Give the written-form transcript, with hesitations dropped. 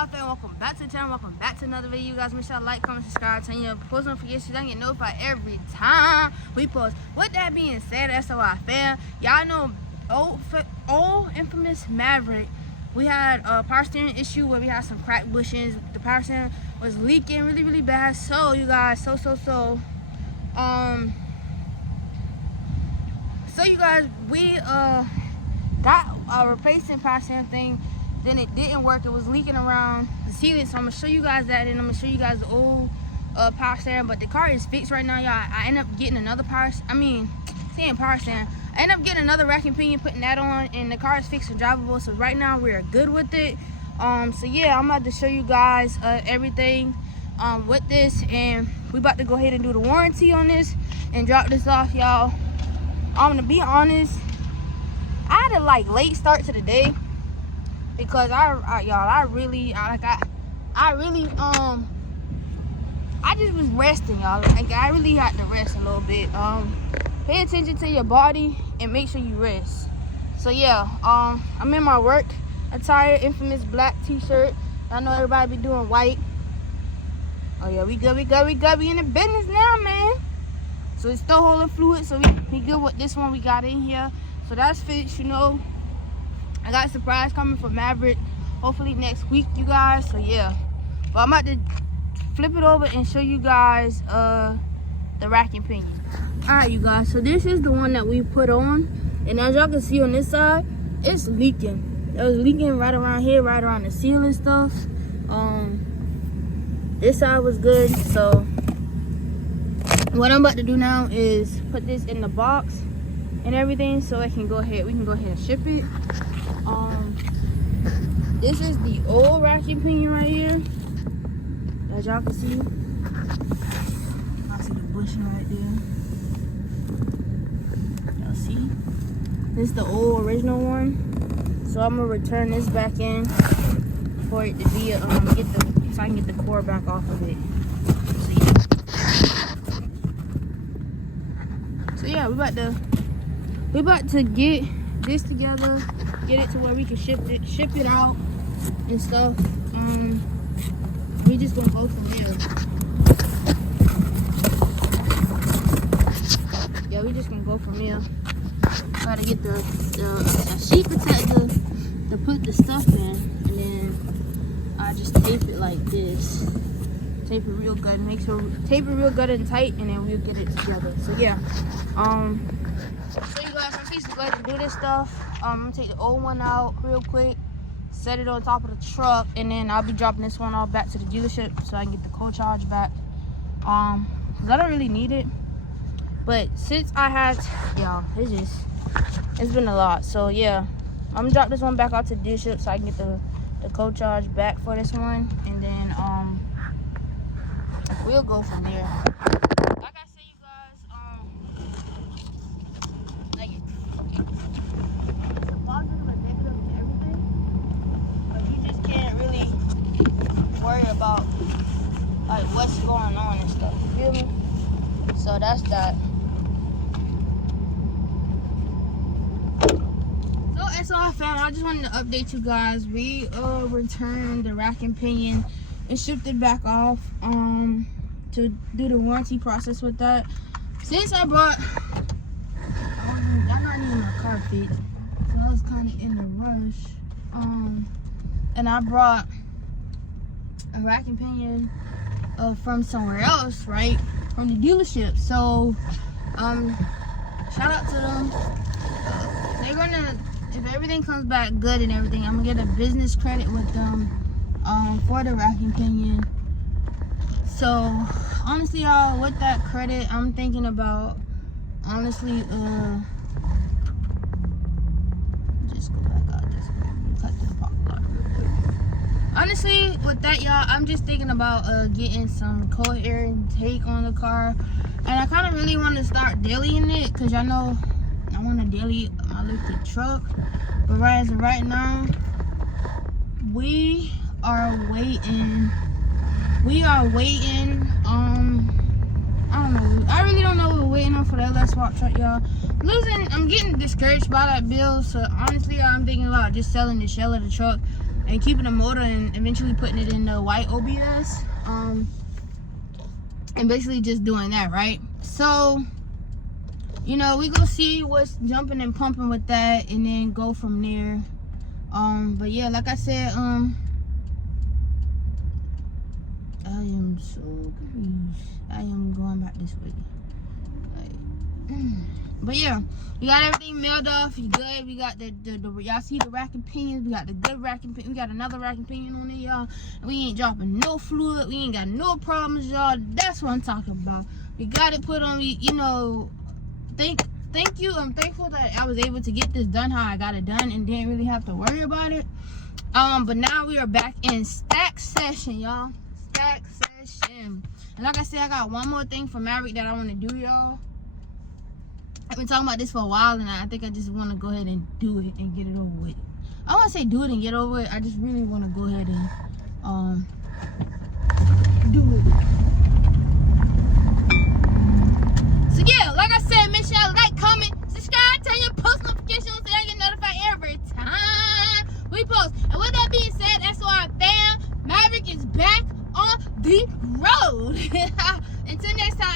SOI fan, welcome back to the channel, welcome back to another video. You guys, make sure to like, comment, subscribe, turn your post notifications so you get notified every time we post. With that being said, SOI fan, y'all know old infamous Maverick, we had a power steering issue where we had some crack bushings. The power steering was leaking really bad. So you guys, so you guys, we got a replacement power steering thing. Then it didn't work. It was leaking around the ceiling. So I'm gonna show you guys that, and I'm gonna show you guys the old power steering. But the car is fixed right now, y'all. I end up getting another power steering. I end up getting another rack and pinion, putting that on, and the car is fixed and drivable. So right now we're good with it. So yeah, I'm about to show you guys everything with this, and we about to go ahead and do the warranty on this and drop this off, y'all. I'm gonna be honest, I had a late start to the day because I just was resting, y'all. Like, I really had to rest a little bit. Pay attention to your body and make sure you rest. So yeah, I'm in my work attire, infamous black t-shirt. I know everybody be doing white. Oh yeah, we good. We in the business now, man. So it's still holding fluid, so we good with this one we got in here. So that's fixed, you know. I got a surprise coming from Maverick, hopefully next week, you guys. So yeah, but I'm about to flip it over and show you guys the rack and pinion. All right, you guys, so this is the one that we put on, and as y'all can see on this side, it's leaking. It was leaking right around here, right around the ceiling stuff. This side was good. So what I'm about to do now is put this in the box and everything, so we can go ahead and ship it. This is the old rack and pinion right here, as y'all can see. I see the bushing right there. Y'all see? This is the old original one. So I'm gonna return this back in for it to be so I can get the core back off of it. So yeah, we about to get this together, get it to where we can ship it out and stuff. We just gonna go from there. Yeah, we just gonna go from here. Gotta get the sheet protector to put the stuff in, and then I just tape it like this. Tape it real good, tape it real good and tight, and then we'll get it together. So yeah, so you guys, I'm just going to do this stuff. I'm gonna take the old one out real quick, set it on top of the truck, and then I'll be dropping this one off back to the dealership so I can get the cold charge back. Cause I don't really need it, but since I had, y'all, it's been a lot. So yeah, I'm gonna drop this one back out to the dealership so I can get the cold charge back for this one, and then we'll go from there. Like I said, you guys, like, it's a positive and negative to everything, but you just can't really worry about like what's going on and stuff. You feel me? So that's that. So SOI fam, I just wanted to update you guys. We returned the rack and pinion and shipped it back off to do the warranty process with that. Since I brought, I'm not even my car fixed, so I was kind of in a rush. And I brought a rack and pinion from somewhere else, right, from the dealership. So shout out to them. They're gonna, if everything comes back good and everything, I'm gonna get a business credit with them for the rack and pinion. So honestly, y'all, with that credit, I'm thinking about honestly just go back out this way, cut this parking lot real quick. Honestly, with that, y'all, I'm just thinking about getting some cold air intake on the car, and I kind of really want to start dailying it, because y'all know I want to daily my lifted truck. But right now, we are waiting. I don't know. I really don't know what we're waiting on for that last swap truck, y'all. I'm getting discouraged by that bill. So honestly, I'm thinking about just selling the shell of the truck and keeping the motor and eventually putting it in the white OBS. And basically just doing that, right? So, you know, we gonna see what's jumping and pumping with that, and then go from there. But yeah, like I said, I am so confused. I am going back this way. But yeah, we got everything mailed off. You good? We got the y'all see the rack and pinions. We got the good rack and pinion. We got another rack and pinion on it, y'all. We ain't dropping no fluid. We ain't got no problems, y'all. That's what I'm talking about. We got it put on. You know, thank you. I'm thankful that I was able to get this done how I got it done and didn't really have to worry about it. But now we are back in stack session, y'all. Stack session. And like I said, I got one more thing for Maverick that I want to do, y'all. I've been talking about this for a while, and I think I just want to go ahead and do it and get it over with. I want to say do it and get over it. I just really want to go ahead and do it. So yeah, like I said, make sure you like, comment, subscribe, turn your post notifications so you get notified every time we post. And with that being said, that's all I found. Maverick is back on the road. Until next time.